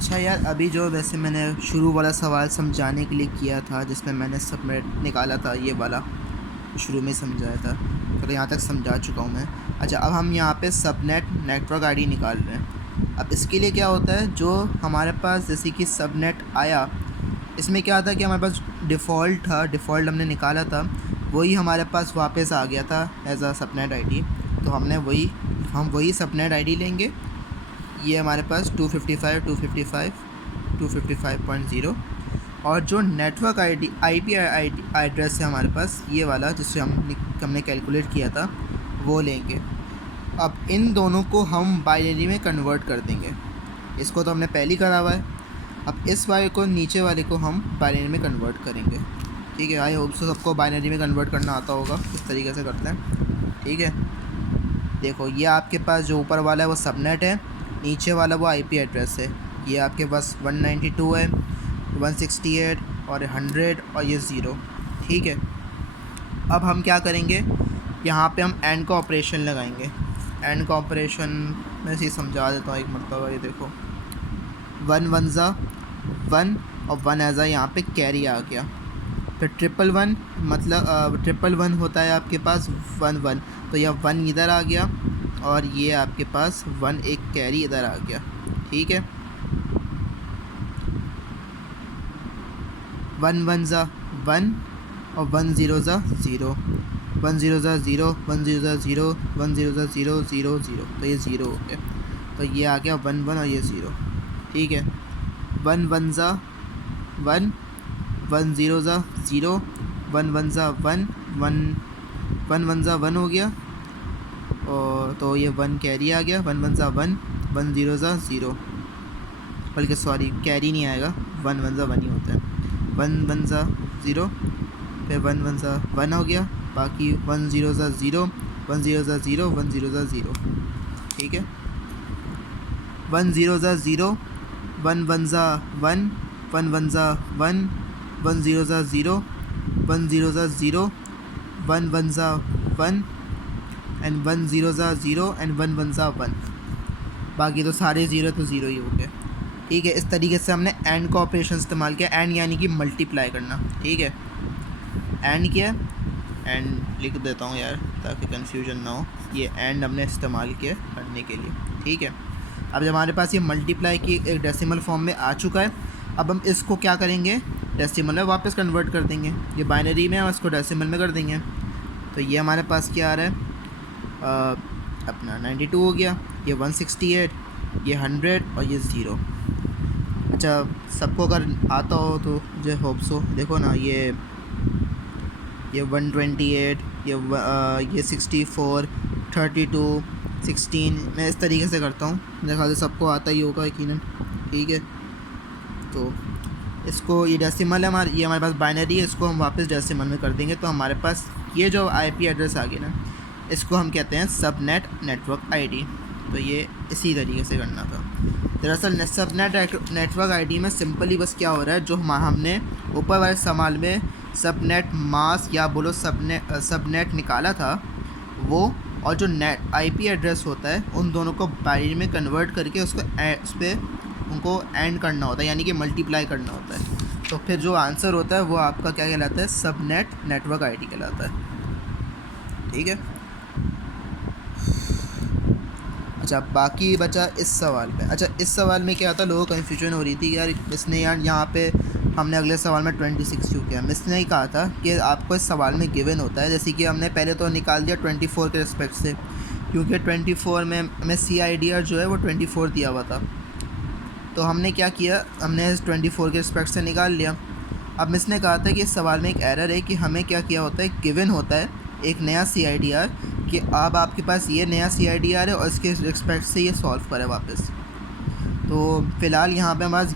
अच्छा यार, अभी जो वैसे मैंने शुरू वाला सवाल समझाने के लिए किया था, जिसमें मैंने सबनेट निकाला था, ये वाला शुरू में समझाया था, तो यहाँ तक समझा चुका हूँ मैं। अच्छा, अब हम यहाँ पे सबनेट नेटवर्क आईडी निकाल रहे हैं। अब इसके लिए क्या होता है, जो हमारे पास जैसे कि सबनेट आया, इसमें क्या था कि हमारे पास डिफ़ॉल्ट था, डिफ़ॉल्ट हमने निकाला था, वही हमारे पास वापस आ गया था एज अ सबनेट आईडी। तो हम वही सबनेट आईडी लेंगे। ये हमारे पास 255.255.0, और जो नेटवर्क आईपी एड्रेस है हमारे पास, ये वाला जिससे हमने कैलकुलेट किया था, वो लेंगे। अब इन दोनों को हम बाइनरी में कन्वर्ट कर देंगे। इसको तो हमने पहले ही करा हुआ है। अब इस वाले को, नीचे वाले को हम बाइनरी में कन्वर्ट करेंगे। ठीक है, आई होप सो सबको बाइनरी में कन्वर्ट करना आता होगा, इस तरीके से करते हैं। ठीक है, देखो ये आपके पास जो ऊपर वाला है वो सबनेट है, नीचे वाला वो आईपी एड्रेस है। ये आपके पास 192 है, 168 और 100 और ये 0। ठीक है, अब हम क्या करेंगे, यहाँ पे हम एंड का ऑपरेशन लगाएंगे। एंड का ऑपरेशन मैं इसे समझा देता हूँ एक मरतबा। ये देखो, 1 1 ज़ा 1 और 1 एज़ा यहाँ पे कैरी आ गया। फिर 1 मतलब 1 होता है आपके पास 1 1, तो यह 1 इधर आ गया, और ये आपके पास 1 एक कैरी इधर आ गया। ठीक है, 1 1 ज़ा 1 और 1 0 ज़ा 0, 1 0 ज़ा 0, 1 0 ज़ा 0, 1 0 ज़ा 0 0 0, तो ये 0 हो गया। तो ये आ गया 1 1 और ये 0। ठीक है, 1 1 ज़ा 1, 1 0 ज़ा 0, 1 1 ज़ा 1, 1 1 ज़ा 1 हो गया, और तो ये 1 कैरी आ गया। 1 1 ज़ा 1, 1 0 ज़ा 0, बल्कि सॉरी कैरी नहीं आएगा, 1 1 ज़ा 1 ही होता है। 1 1 ज़ा 0, फिर 1 1 ज़ा 1 हो गया, बाकी 1 0 ज़ा 0, 1 0 ज़ा 0, 1 0 ज़ा 0। ठीक है, 1 0 ज़ा 0, 1 1 ज़ा 1, 1 1 ज़ा 1, 1 0 ज़ा 0, 1 0 ज़ा 0, 1 1 ज़ा 1 एंड 1 0 ज़ा 0 एंड 1 1 ज़ा 1। बाकी तो सारे 0 तो 0 ही हो गए। ठीक है, इस तरीके से हमने एंड का ऑपरेशन इस्तेमाल किया। एंड यानी कि मल्टीप्लाई करना। ठीक है, एंड किया, एंड लिख देता हूँ यार ताकि कन्फ्यूजन ना हो। ये एंड हमने इस्तेमाल किया करने के लिए। ठीक है, अब जब हमारे पास ये मल्टीप्लाई की एक डेसिमल फॉर्म में आ चुका है, अब हम इसको क्या करेंगे, डेसिमल में वापस कन्वर्ट कर देंगे। ये बाइनरी में हम इसको डेसिमल में कर देंगे। तो ये हमारे पास क्या आ रहा है, अपना 92 हो गया, ये 168, ये 100 और ये 0। अच्छा, सबको अगर आता हो तो मुझे होप सो। देखो ना, ये 128, ये 64, 32, 16, मैं इस तरीके से करता हूँ। मेरे ख्याल से सबको आता ही होगा यकीनन। ठीक है, तो इसको, ये डेसिमल है ये हमारे पास बाइनरी है, इसको हम वापस डेसिमल में कर देंगे। तो हमारे पास ये जो आईपी एड्रेस आ गया ना, इसको हम कहते हैं सबनेट नेटवर्क आईडी। तो ये इसी तरीके से करना था। दरअसल सबनेट नेटवर्क आईडी में सिंपली बस क्या हो रहा है, जो हमने ऊपर वाले सवाल में सबनेट मास्क या बोलो सबनेट निकाला था, वो और जो नेट आईपी एड्रेस होता है, उन दोनों को बाइनरी में कन्वर्ट करके उस पर उनको एंड करना होता है, यानी कि मल्टीप्लाई करना होता है। तो फिर जो आंसर होता है वो आपका क्या कहलाता है, सबनेट नेटवर्क आईडी कहलाता है। ठीक है, अच्छा बाकी बचा इस सवाल पे। अच्छा, इस सवाल में क्या था, लोगों को कन्फ्यूजन हो रही थी कि यार इसने, यार यहाँ पे हमने अगले सवाल में 26 क्यों किया। मिस ने ही कहा था कि आपको इस सवाल में गिवन होता है, जैसे कि हमने पहले तो निकाल दिया 24 के रिस्पेक्ट से, क्योंकि 24 में हमें CIDR जो है वो 24 दिया हुआ था। तो हमने क्या किया, हमने 24 के रिस्पेक्ट से निकाल लिया। अब मिस ने कहा था कि इस सवाल में एक एरर है कि हमें क्या किया होता है, गिवन होता है एक नया CIDR, कि अब आपके पास ये नया CIDR है और इसके रिस्पेक्ट से ये सॉल्व करें वापस। तो फ़िलहाल यहाँ पे हमारे